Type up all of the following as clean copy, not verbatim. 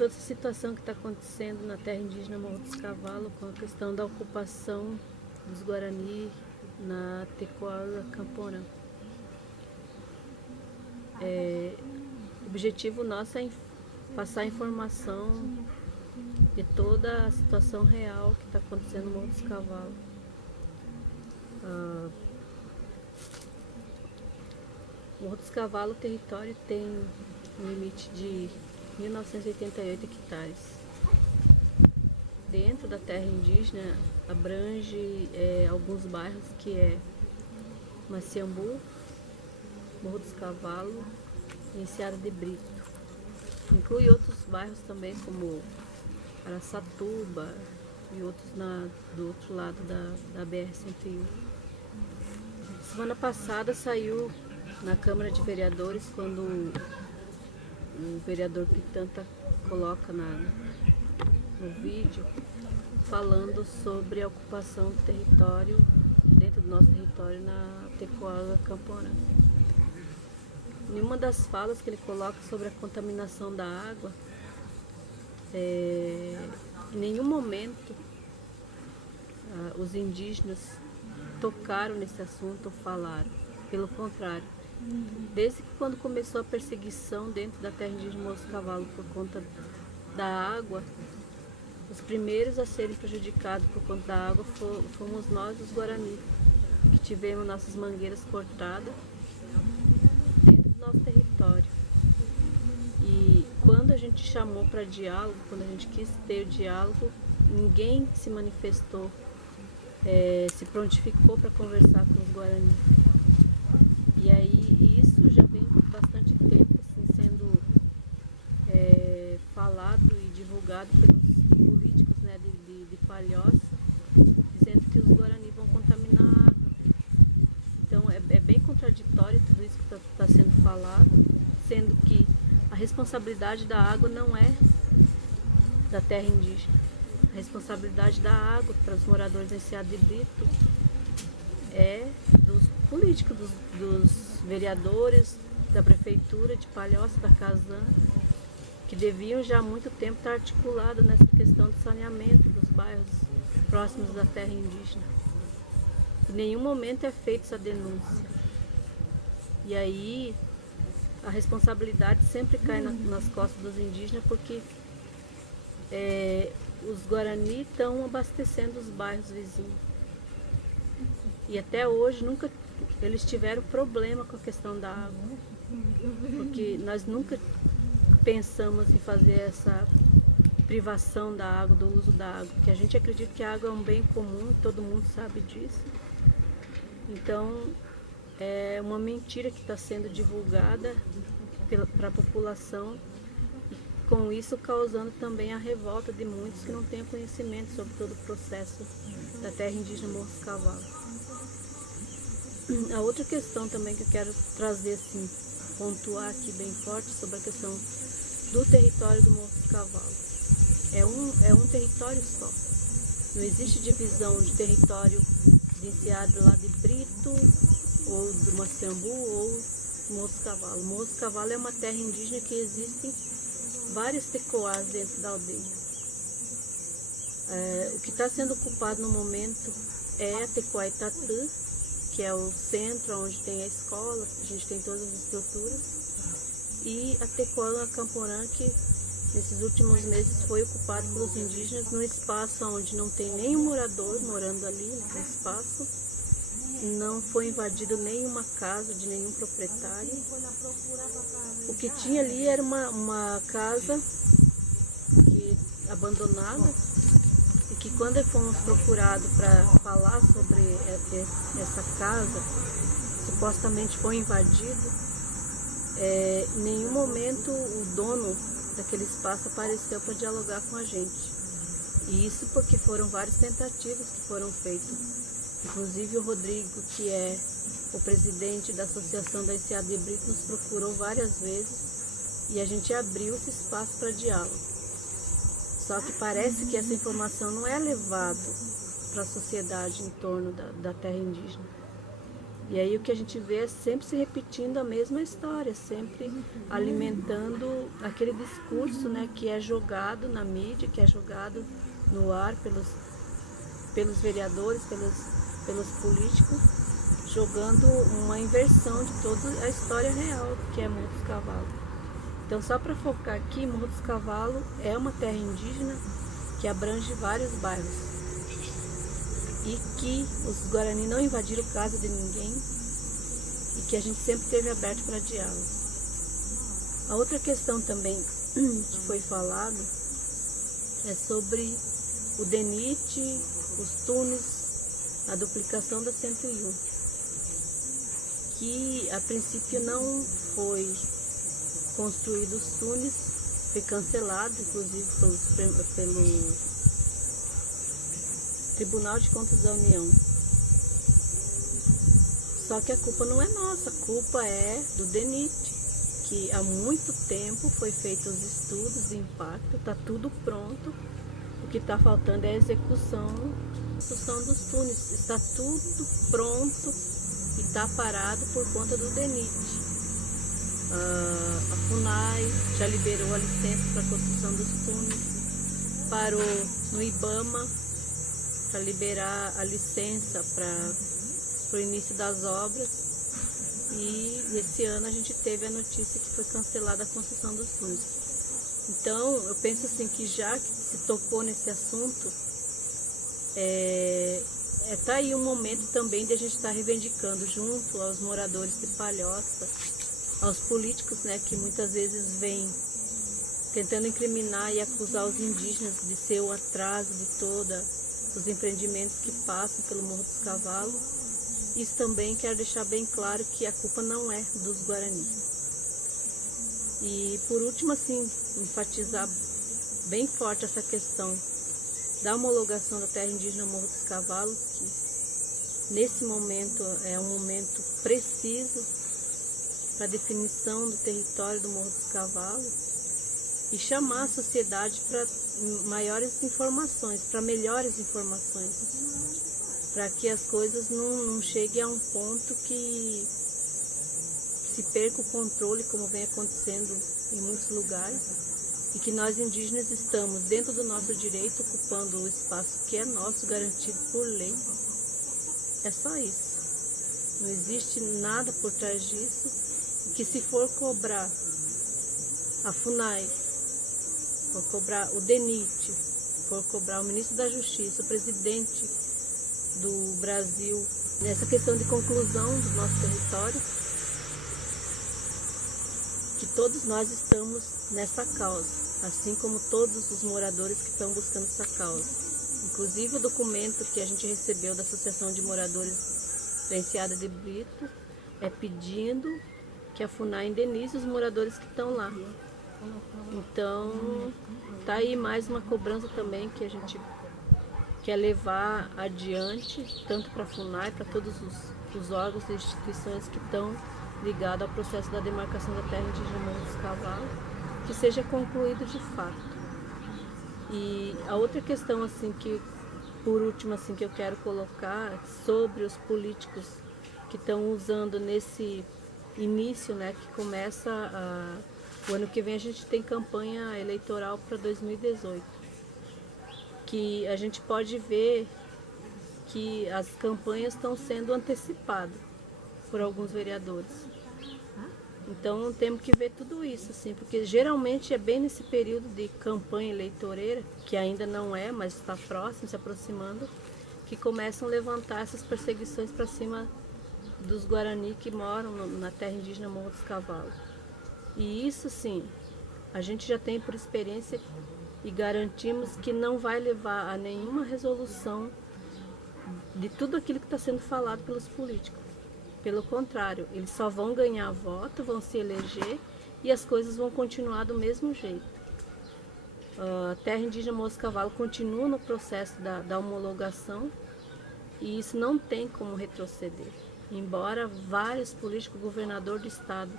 toda essa situação que está acontecendo na terra indígena Morro dos Cavalos, com a questão da ocupação dos Guarani na Tecoalha Camporã. O objetivo nosso é passar informação de toda a situação real que está acontecendo no Morro dos Cavalos. O Morro dos Cavalos, o território tem um limite de 1.988 hectares. Dentro da terra indígena abrange alguns bairros que é Maciambu, Morro dos Cavalos e Enseada de Brito. Inclui outros bairros também como Araçatuba e outros do outro lado da BR-101. Semana passada saiu na Câmara de Vereadores, quando o vereador Pitanta coloca no vídeo, falando sobre a ocupação do território, dentro do nosso território, na Tecoalha Camporã. Em uma das falas que ele coloca sobre a contaminação da água, em nenhum momento os indígenas tocaram nesse assunto ou falaram. Pelo contrário, desde que quando começou a perseguição dentro da terra indígena Morro dos Cavalos por conta da água, os primeiros a serem prejudicados por conta da água fomos nós, os Guarani, que tivemos nossas mangueiras cortadas dentro do nosso território. E quando a gente chamou para diálogo, quando a gente quis ter o diálogo, ninguém se manifestou, se prontificou para conversar com os Guarani. E aí isso já vem bastante tempo assim, sendo falado e divulgado pelos políticos, né, de Palhoça, dizendo que os Guarani vão contaminar a água. Então é bem contraditório tudo isso que está sendo falado, sendo que a responsabilidade da água não é da terra indígena. A responsabilidade da água para os moradores da Enseada de Brito é dos políticos, dos vereadores, da prefeitura de Palhoça, da Casan, que deviam já há muito tempo estar articulados nessa questão do saneamento dos bairros próximos da terra indígena. Em nenhum momento é feita essa denúncia. E aí a responsabilidade sempre cai nas costas dos indígenas, porque os Guarani estão abastecendo os bairros vizinhos. E até hoje nunca eles tiveram problema com a questão da água, porque nós nunca pensamos em fazer essa privação da água, do uso da água, porque a gente acredita que a água é um bem comum, todo mundo sabe disso. Então é uma mentira que está sendo divulgada para a população, e com isso causando também a revolta de muitos que não têm conhecimento sobre todo o processo da terra indígena Morro dos Cavalos. A outra questão também que eu quero trazer, assim, pontuar aqui bem forte sobre a questão do território do Morro dos Cavalos. É um território só. Não existe divisão de território de Enseada lá de Brito, ou do Maciambu, ou Morro dos Cavalos. Morro dos Cavalos é uma terra indígena que existem várias tecoás dentro da aldeia. O que está sendo ocupado no momento é a Tecoá Itatã, que é o centro onde tem a escola, a gente tem todas as estruturas, e a Tecoalha Camporã, que nesses últimos meses foi ocupado pelos indígenas num espaço onde não tem nenhum morador morando ali naquele espaço, não foi invadido nenhuma casa de nenhum proprietário. O que tinha ali era uma casa abandonada, e que quando fomos procurados para falar sobre essa casa, supostamente foi invadido, em nenhum momento o dono daquele espaço apareceu para dialogar com a gente. E isso porque foram várias tentativas que foram feitas. Inclusive o Rodrigo, que é o presidente da Associação da Enseada de Brito, nos procurou várias vezes e a gente abriu esse espaço para diálogo. Só que parece que essa informação não é levada para a sociedade em torno da terra indígena. E aí o que a gente vê é sempre se repetindo a mesma história, sempre alimentando aquele discurso, né, que é jogado na mídia, que é jogado no ar pelos vereadores, pelos políticos, jogando uma inversão de toda a história real que é Morro dos Cavalos. Então, só para focar aqui, Morro dos Cavalos é uma terra indígena que abrange vários bairros e que os Guarani não invadiram casa de ninguém e que a gente sempre esteve aberto para diálogo. A outra questão também que foi falado é sobre o DENIT, os túneis, a duplicação da 101, que a princípio não foi construído os túneis, foi cancelado, inclusive pelo Tribunal de Contas da União. Só que a culpa não é nossa, a culpa é do DENIT, que há muito tempo foi feito os estudos de impacto, está tudo pronto, o que está faltando é a execução dos túneis, está tudo pronto e está parado por conta do DENIT. A FUNAI já liberou a licença para a construção dos túneis, parou no IBAMA para liberar a licença para o início das obras, e esse ano a gente teve a notícia que foi cancelada a construção dos túneis. Então eu penso assim que já que se tocou nesse assunto, tá aí um momento também de a gente estar reivindicando junto aos moradores de Palhoça, aos políticos, né, que muitas vezes vêm tentando incriminar e acusar os indígenas de ser o atraso de os empreendimentos que passam pelo Morro dos Cavalos. Isso também quero deixar bem claro que a culpa não é dos Guarani. E por último, assim, enfatizar bem forte essa questão da homologação da terra indígena Morro dos Cavalos, que nesse momento é um momento preciso para a definição do território do Morro dos Cavalos, e chamar a sociedade para maiores informações, para melhores informações, para que as coisas não cheguem a um ponto que se perca o controle, como vem acontecendo em muitos lugares, e que nós indígenas estamos dentro do nosso direito, ocupando o espaço que é nosso, garantido por lei. É só isso. Não existe nada por trás disso, que se for cobrar a FUNAI, for cobrar o DENIT, for cobrar o ministro da Justiça, o presidente do Brasil, nessa questão de conclusão do nosso território, que todos nós estamos nessa causa, assim como todos os moradores que estão buscando essa causa. Inclusive o documento que a gente recebeu da Associação de Moradores da Enseada de Brito é pedindo que a FUNAI indenize os moradores que estão lá. Então, tá aí mais uma cobrança também que a gente quer levar adiante, tanto para a FUNAI, para todos os órgãos e instituições que estão ligados ao processo da demarcação da terra indígena Morro dos Cavalos, que seja concluído de fato. E a outra questão, assim, que por último, assim, que eu quero colocar sobre os políticos que estão usando nesse início, né, que começa o ano que vem a gente tem campanha eleitoral para 2018, que a gente pode ver que as campanhas estão sendo antecipadas por alguns vereadores. Então temos que ver tudo isso, assim, porque geralmente é bem nesse período de campanha eleitoreira, que ainda não é, mas está próximo, se aproximando, que começam a levantar essas perseguições para cima dos Guarani que moram na terra indígena Morro dos Cavalos. E isso, sim, a gente já tem por experiência e garantimos que não vai levar a nenhuma resolução de tudo aquilo que está sendo falado pelos políticos. Pelo contrário, eles só vão ganhar voto, vão se eleger e as coisas vão continuar do mesmo jeito. A terra indígena Morro dos Cavalos continua no processo da homologação e isso não tem como retroceder. Embora vários políticos, governador do estado,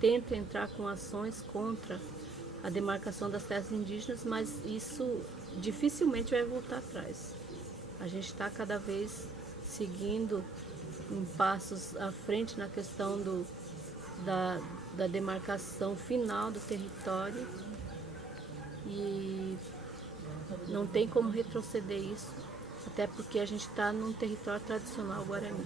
tentem entrar com ações contra a demarcação das terras indígenas, mas isso dificilmente vai voltar atrás. A gente está cada vez seguindo em passos à frente na questão da demarcação final do território e não tem como retroceder isso, até porque a gente está num território tradicional guarani.